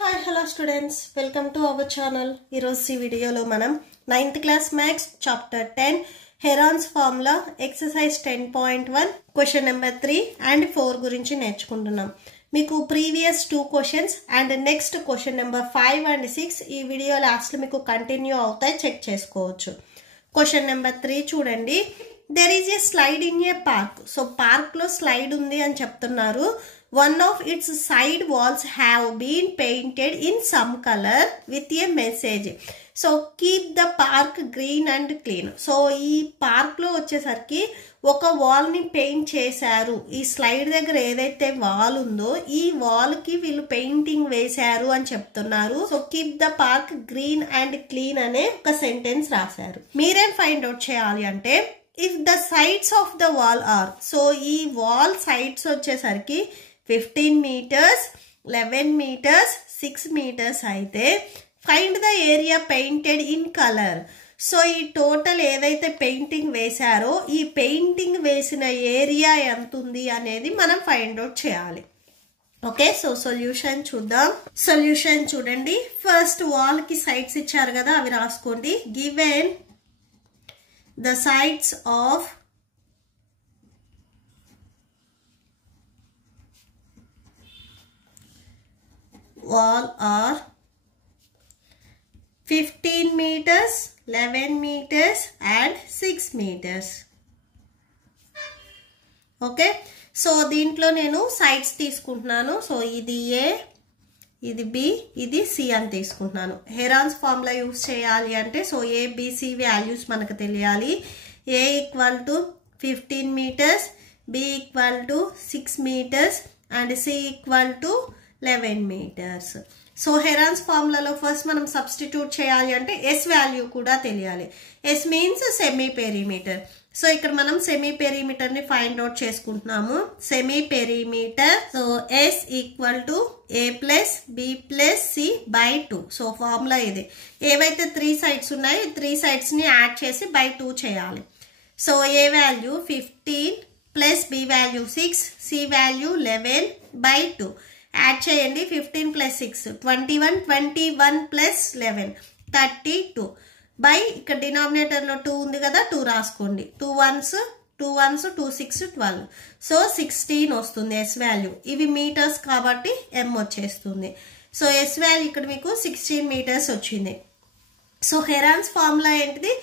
Hi hello students, welcome to our channel. ఈరోజు ఈ వీడియోలో మనం 9th class maths chapter 10 Heron's formula exercise 10.1 question number 3 and 4 గురించి నేర్చుకుంటున్నాం. మీకు previous 2 questions and next question number 5 and 6 ఈ వీడియో లాస్ట్లో మీకు కంటిన్యూ అవుతాయి, చెక్ చేసుకోవచ్చు. క్వశ్చన్ నెంబర్ 3 చూడండి. There is a slide in a park. So పార్క్లో స్లైడ్ ఉంది అని చెప్తున్నారు. One of its side walls have been painted in some color with a message. So keep the park green and clean. So ఈ పార్క్లో వచ్చేసరికి ఒక వాల్ని paint చేశారు. ఈ స్లైడ్ దగ్గర ఏదైతే వాల్ ఉందో ఈ వాల్కి వీళ్ళు పెయింటింగ్ వేశారు అని చెప్తున్నారు. So keep the park green and clean అనే ఒక సెంటెన్స్ రాశారు. మీరేం ఫైండ్ అవుట్ చేయాలి అంటే if the sides of the wall are, so ఈ వాల్ సైడ్స్ వచ్చేసరికి 15 meters, 11 meters, 6 meters అయితే find the area painted in colour. So ఈ టోటల్ ఏదైతే పెయింటింగ్ వేశారో ఈ పెయింటింగ్ వేసిన ఏరియా ఎంత ఉంది అనేది మనం ఫైండ్ అవుట్ చేయాలి. ఓకే, సో సొల్యూషన్ చూద్దాం. సొల్యూషన్ చూడండి. ఫస్ట్ వాల్ కి సైడ్స్ ఇచ్చారు కదా, అవి రాసుకోండి. Given the sides of wall are 15 meters, 11 meters and 6 meters. Okay, so దీంట్లో నేను సైడ్స్ తీసుకుంటున్నాను. సో ఇది ఏ, ఇది బి, ఇది సి అని తీసుకుంటున్నాను. హెరాన్స్ ఫార్ములా యూస్ చేయాలి అంటే సో ఏబిసి వాల్యూస్ మనకు తెలియాలి. A equal to 15 meters, B equal to 6 meters and C equal to 11 meters. So Heron's ఫార్ములాలో ఫస్ట్ మనం సబ్స్టిట్యూట్ చేయాలి అంటే ఎస్ వాల్యూ కూడా తెలియాలి. S means semi perimeter. So ఇక్కడ మనం సెమీ పెరిమీటర్ ని ఫైండ్ అవుట్ చేసుకుంటున్నాము. Semi perimeter, so S equal to A plus B plus C by 2. So formula ఇది. ఏవైతే 3 సైడ్స్ ఉన్నాయో 3 సైడ్స్ ని యాడ్ చేసి బై 2 చేయాలి. So A value 15 plus B value 6, C value 11 by 2. Add చేయండి. 15 plus 6 21, 21 plus 11 32 by ఇక్కడ డినామినేటర్లో 2 ఉంది కదా, 2 రాసుకోండి. 2 1s 2 6 12. సో 16 వస్తుంది ఎస్ వాల్యూ. ఇవి మీటర్స్ కాబట్టి ఎం వచ్చేస్తుంది. సో ఎస్ వాల్యూ ఇక్కడ మీకు 16 meters వచ్చింది. సో హెరాన్స్ ఫార్ములా ఏంటిది?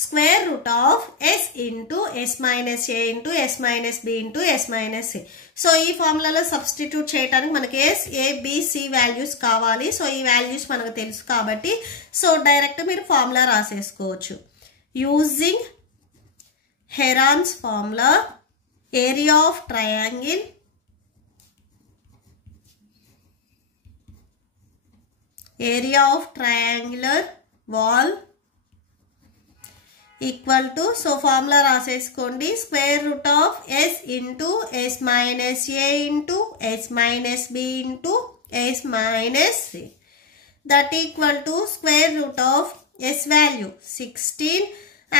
Square root of S into S minus A into S minus B into S minus C. So ఈ ఫార్ములాలో సబ్స్టిట్యూట్ చేయడానికి మనకి S A B C values కావాలి. సో ఈ వాల్యూస్ మనకు తెలుసు కాబట్టి సో డైరెక్ట్ మీరు ఫార్ములా రాసేసుకోవచ్చు. Using Heron's formula, area of triangle triangular wall equal to, so formula రాసేసుకోండి. Square root of S into S minus A into S minus B into S minus C that equal to square root of S value 16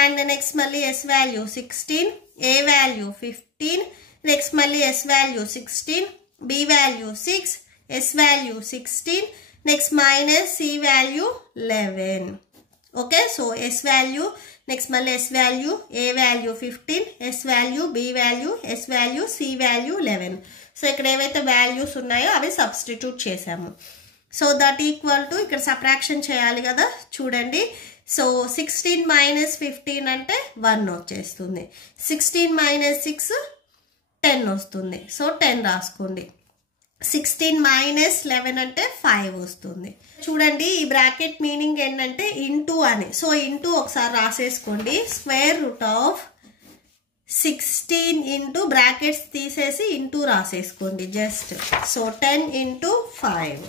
and next మళ్ళీ S value 16, A value 15, next మళ్ళీ S value 16, B value 6, S value 16, next minus C value 11. Okay, so S value next మళ్ళీ S value, A value 15, S value, B value, S value, C value 11. So ఇక్కడ ఏవైతే values ఉన్నాయో అవి substitute చేసాము. So that equal to ఇక్కడ subtraction చేయాలి కదా, చూడండి. సో 16 మైనస్ 15 అంటే 1 వచ్చేస్తుంది. 16 మైనస్ 6 10 వస్తుంది. సో 10 రాసుకోండి. 16 మైనస్ 11 అంటే 5 వస్తుంది. చూడండి ఈ బ్రాకెట్ మీనింగ్ ఏంటంటే ఇంటూ అని. సో ఇంటూ ఒకసారి రాసేసుకోండి. Square root of 16 into brackets తీసేసి ఇంటూ రాసేసుకోండి జస్ట్. So 10 into 5.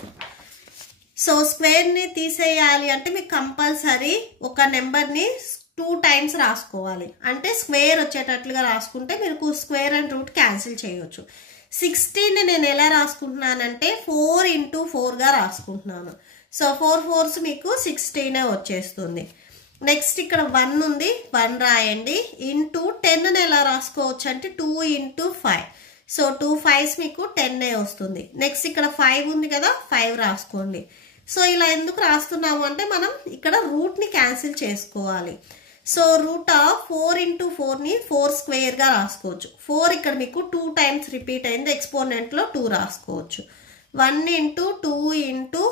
సో స్క్వేర్ని తీసేయాలి అంటే మీకు కంపల్సరీ ఒక నెంబర్ని 2 times రాసుకోవాలి. అంటే స్క్వేర్ వచ్చేటట్లుగా రాసుకుంటే మీరు స్క్వేర్ అండ్ రూట్ క్యాన్సిల్ చేయొచ్చు. 16 నేను ఎలా రాసుకుంటున్నానంటే 4 ఇంటూ 4గా రాసుకుంటున్నాను. సో 4 4s మీకు 16 వచ్చేస్తుంది. నెక్స్ట్ ఇక్కడ 1 ఉంది, 1 రాయండి. ఇంటూ 10 ఎలా రాసుకోవచ్చు అంటే 2 ఇంటూ 5. సో 2 5s మీకు 10 వస్తుంది. నెక్స్ట్ ఇక్కడ 5 ఉంది కదా, 5 రాసుకోండి. సో ఇలా ఎందుకు రాస్తున్నాము అంటే మనం ఇక్కడ రూట్ని క్యాన్సిల్ చేసుకోవాలి. సో రూట్ ఆఫ్ 4 into 4ని 4 స్క్వేర్గా రాసుకోవచ్చు. 4 ఇక్కడ మీకు 2 times రిపీట్ అయింది, ఎక్స్పోనెంట్లో 2 రాసుకోవచ్చు. 1 into 2 into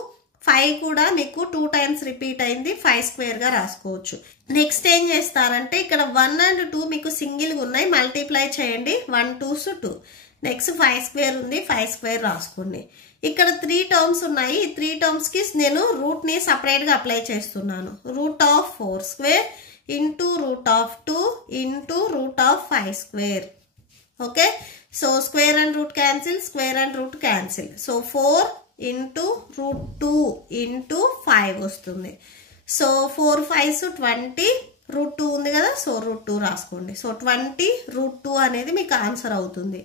5 కూడా మీకు 2 times రిపీట్ అయింది, 5 స్క్వేర్గా రాసుకోవచ్చు. నెక్స్ట్ ఏం చేస్తారంటే ఇక్కడ 1 and 2 మీకు సింగిల్గా ఉన్నాయి, మల్టిప్లై చేయండి. 1 2s 2. నెక్స్ట్ 5 స్క్వేర్ ఉంది, 5 స్క్వేర్ రాసుకోండి. ఇక్కడ 3 టర్మ్స్ ఉన్నాయి, ఈ 3 టర్మ్స్కి నేను రూట్ని సపరేట్గా అప్లై చేస్తున్నాను. Root of 4 square into root of 2 into root of 5 square. Okay, so square and root cancel, square and root cancel. So 4 into root 2 into 5 వస్తుంది. సో 4 5s 20, రూట్ 2 ఉంది కదా, సో రూట్ 2 రాసుకోండి. So 20 route 2 అనేది మీకు answer అవుతుంది.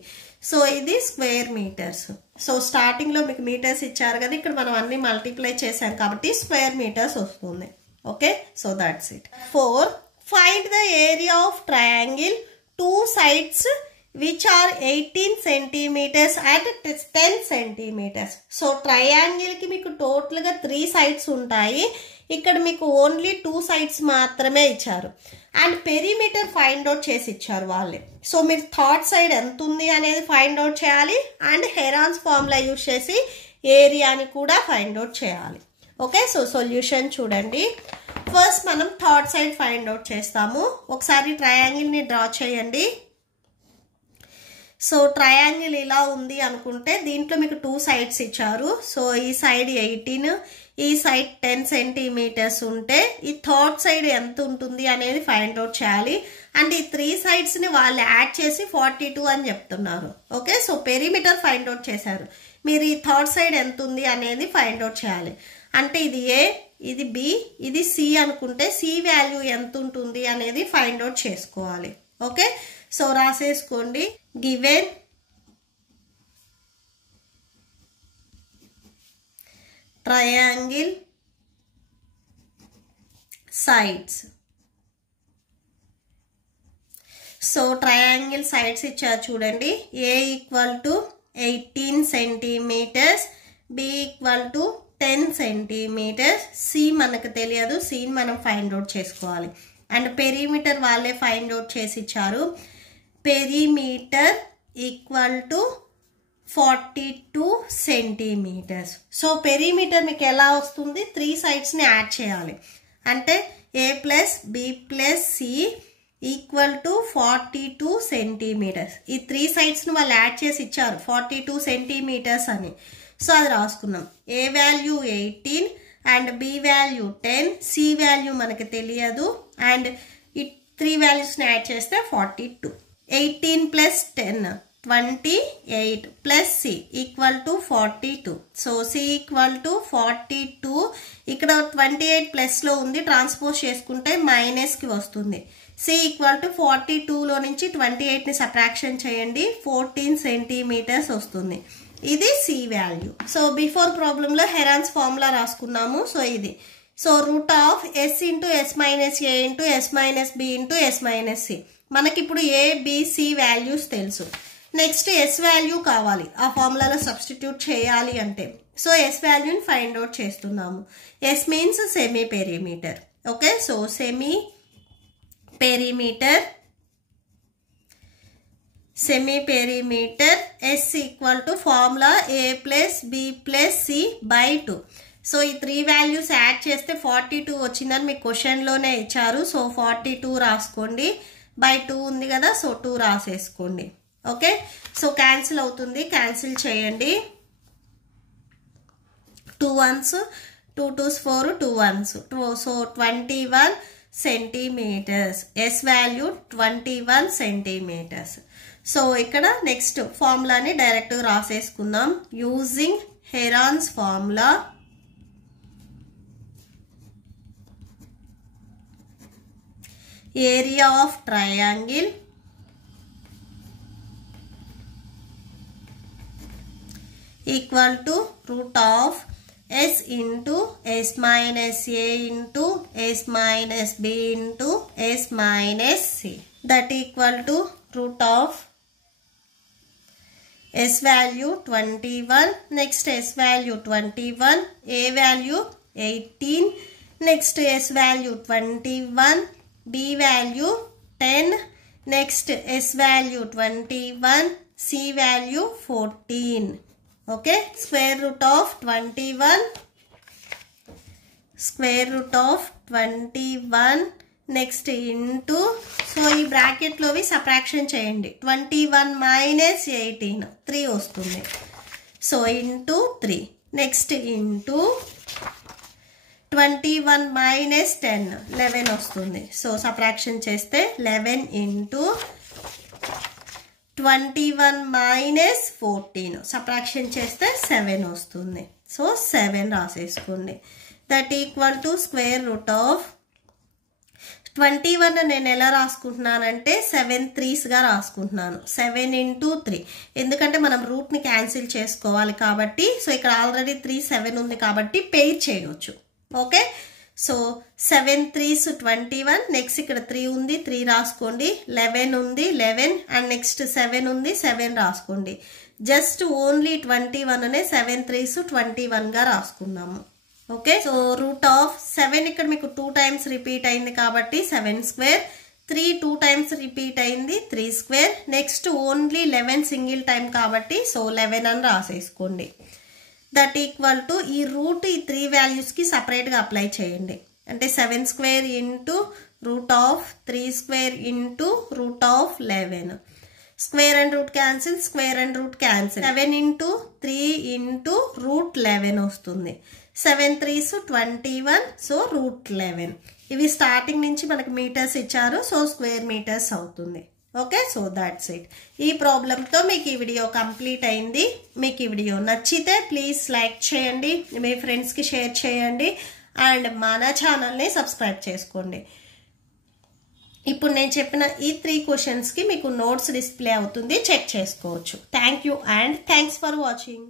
So ఇది square metres. So స్టార్టింగ్లో మీకు మీటర్స్ ఇచ్చారు కదా, ఇక్కడ మనం అన్ని మల్టిప్లై చేసాం కాబట్టి స్క్వేర్ మీటర్స్ వస్తుంది. Okay, so that's it. 4. Find the area of triangle, two sides which are 18 centimeters at 10 centimeters. So triangle ki meeku total ga 3 sides untayi, ikkada meeku only 2 sides maatrame icharu and perimeter find out chesi icharu valle. So meer third side ఎంత ఉంది అనేది find out చేయాలి and Heron's formula use చేసి area ని కూడా find out చేయాలి. Okay, so solution చూడండి. First మనం థర్డ్ సైడ్ ఫైండ్ అవుట్ చేస్తాము. ఒకసారి ట్రయాంగిల్ని డ్రా చేయండి. సో ట్రయాంగిల్ ఇలా ఉంది అనుకుంటే దీంట్లో మీకు 2 sides ఇచ్చారు. సో ఈ సైడ్ 18, ఈ సైడ్ 10 centimeters ఉంటే ఈ థర్డ్ సైడ్ ఎంత ఉంటుంది అనేది ఫైండ్ అవుట్ చేయాలి. అండ్ ఈ 3 sides వాళ్ళు యాడ్ చేసి 42 అని చెప్తున్నారు. Okay, so perimeter find out చేశారు. మీరు ఈ థర్డ్ సైడ్ ఎంత ఉంది అనేది ఫైండ్ అవుట్ చేయాలి. అంటే ఇది ఏ, ఇది బి, ఇది సి అనుకుంటే సి వాల్యూ ఎంత ఉంటుంది అనేది ఫైండ్ అవుట్ చేసుకోవాలి. ఓకే, సో రాసేసుకోండి. Given triangle sides. So triangle sides ఇచ్చారు చూడండి. A equal to 18 centimeters, B equal to 10 centimeters, C మనకు తెలియదు, సిని మనం ఫైండ్ అవుట్ చేసుకోవాలి. అండ్ పెరిమీటర్ వాళ్ళే ఫైండ్ అవుట్ చేసి ఇచ్చారు. Perimeter equal to 42 centimeters. So perimeter మీకు ఎలా వస్తుంది, 3 sidesని యాడ్ చేయాలి. అంటే A plus B plus C equal to 42 centimeters. ఈ 3 sidesని వాళ్ళు యాడ్ చేసి ఇచ్చారు 42 centimeters అని. సో అది రాసుకున్నాం. A value 18 and B value 10, C value మనకి తెలియదు అండ్ ఈ 3 వాల్యూస్ని యాడ్ చేస్తే 42. 18 plus 10 28 plus C equal to 42. So C equal to 42. ఇక్కడ 28 ప్లస్లో ఉంది, ట్రాన్స్పోజ్ చేసుకుంటే మైనస్కి వస్తుంది. సి ఈక్వల్ టు 42లో నుంచి 28ని సబ్ట్రాక్షన్ చేయండి, 14 centimeters వస్తుంది. ఇది సి వాల్యూ. సో బిఫోర్ ప్రాబ్లంలో హెరాన్స్ ఫార్ములా రాసుకున్నాము. సో ఇది so root of S into S minus A into S minus B into S minus C. మనకి ఇప్పుడు ఏ బి సి వాల్యూస్ తెలుసు. నెక్స్ట్ ఎస్ వాల్యూ కావాలి, ఆ ఫార్ములాలో సబ్స్టిట్యూట్ చేయాలి అంటే. సో ఎస్ వాల్యూని ఫైండ్ అవుట్ చేస్తున్నాము. S means semi perimeter. Okay, so semi perimeter, semi perimeter S equal to formula A plus B plus C by 2. So ఈ 3 values add చేస్తే 42 వచ్చిందని మీకు క్వశ్చన్లోనే ఇచ్చారు. సో 42 రాసుకోండి, బై 2 ఉంది కదా, సో 2 రాసేసుకోండి. ఓకే, సో క్యాన్సిల్ అవుతుంది, క్యాన్సిల్ చేయండి. 2 1s, 2 2s 4, 2 1s. So 21 centimeters. S value 21 centimeters. So ఇక్కడ నెక్స్ట్ ఫార్ములాని డైరెక్ట్గా రాసేసుకుందాం. Using Heron's formula area of triangle equal to root of s into s minus a into s minus b into s minus c, that equal to root of S value 21, next S value 21, A value 18, next S value 21, B value 10, next S value 21, C value 14. Okay, square root of 21, square root of 21, next into, so ఈ bracket లోవి subtraction చేయండి. 21 minus 18 3 వస్తుంది. So into 3, next into 21 minus 10 11 వస్తుంది. So subtraction చేస్తే 11 into 21 minus 14 subtraction చేస్తే 7 వస్తుంది. So 7 రాసేసుకోండి. That equal to square root of 21 నేను ఎలా రాసుకుంటున్నానంటే 7 3s గా రాసుకుంటున్నాను. 7 into 3 ఎందుకంటే మనం రూట్ ని క్యాన్సిల్ చేసుకోవాలి కాబట్టి, సో ఇక్కడ ఆల్రెడీ 3 7 ఉంది కాబట్టి పెయిర్ చేయవచ్చు. ఓకే, సో 7 3s 21, నెక్స్ట్ ఇక్కడ 3 ఉంది 3 రాసుకోండి, 11 ఉంది 11 అండ్ నెక్స్ట్ 7 ఉంది 7 రాసుకోండి. జస్ట్ ఓన్లీ 21 అనే 7 3s 21 గా రాసుకున్నాము. ఓకే, సో రూట్ ఆఫ్ 7 ఇక్కడ మీకు 2 times రిపీట్ అయింది కాబట్టి 7 స్క్వేర్, 3 2 times రిపీట్ అయింది 3 square, next only 11 single time కాబట్టి సో 11 అని రాసేసుకోండి. దట్ ఈక్వల్ టు ఈ రూట్ ఈ 3 వాల్యూస్కి సపరేట్గా అప్లై చేయండి. అంటే 7 square into root of 3 square into root of 11. Square and root cancel, square and root cancel. 7 into 3 into root 11 వస్తుంది. 7 3s 21, so root 11. ఇవి starting నుంచి మనకి మీటర్స్ ఇచ్చారు, సో స్క్వేర్ మీటర్స్ అవుతుంది. Okay, so that's it. ఈ ప్రాబ్లంతో మీకు ఈ వీడియో కంప్లీట్ అయింది. మీకు ఈ వీడియో నచ్చితే ప్లీజ్ లైక్ చేయండి, మీ ఫ్రెండ్స్కి షేర్ చేయండి అండ్ మన ఛానల్ని సబ్స్క్రైబ్ చేసుకోండి. ఇప్పుడు నేను చెప్పిన ఈ 3 క్వశ్చన్స్కి మీకు నోట్స్ డిస్ప్లే అవుతుంది, చెక్ చేసుకోవచ్చు. Thank you and thanks for watching.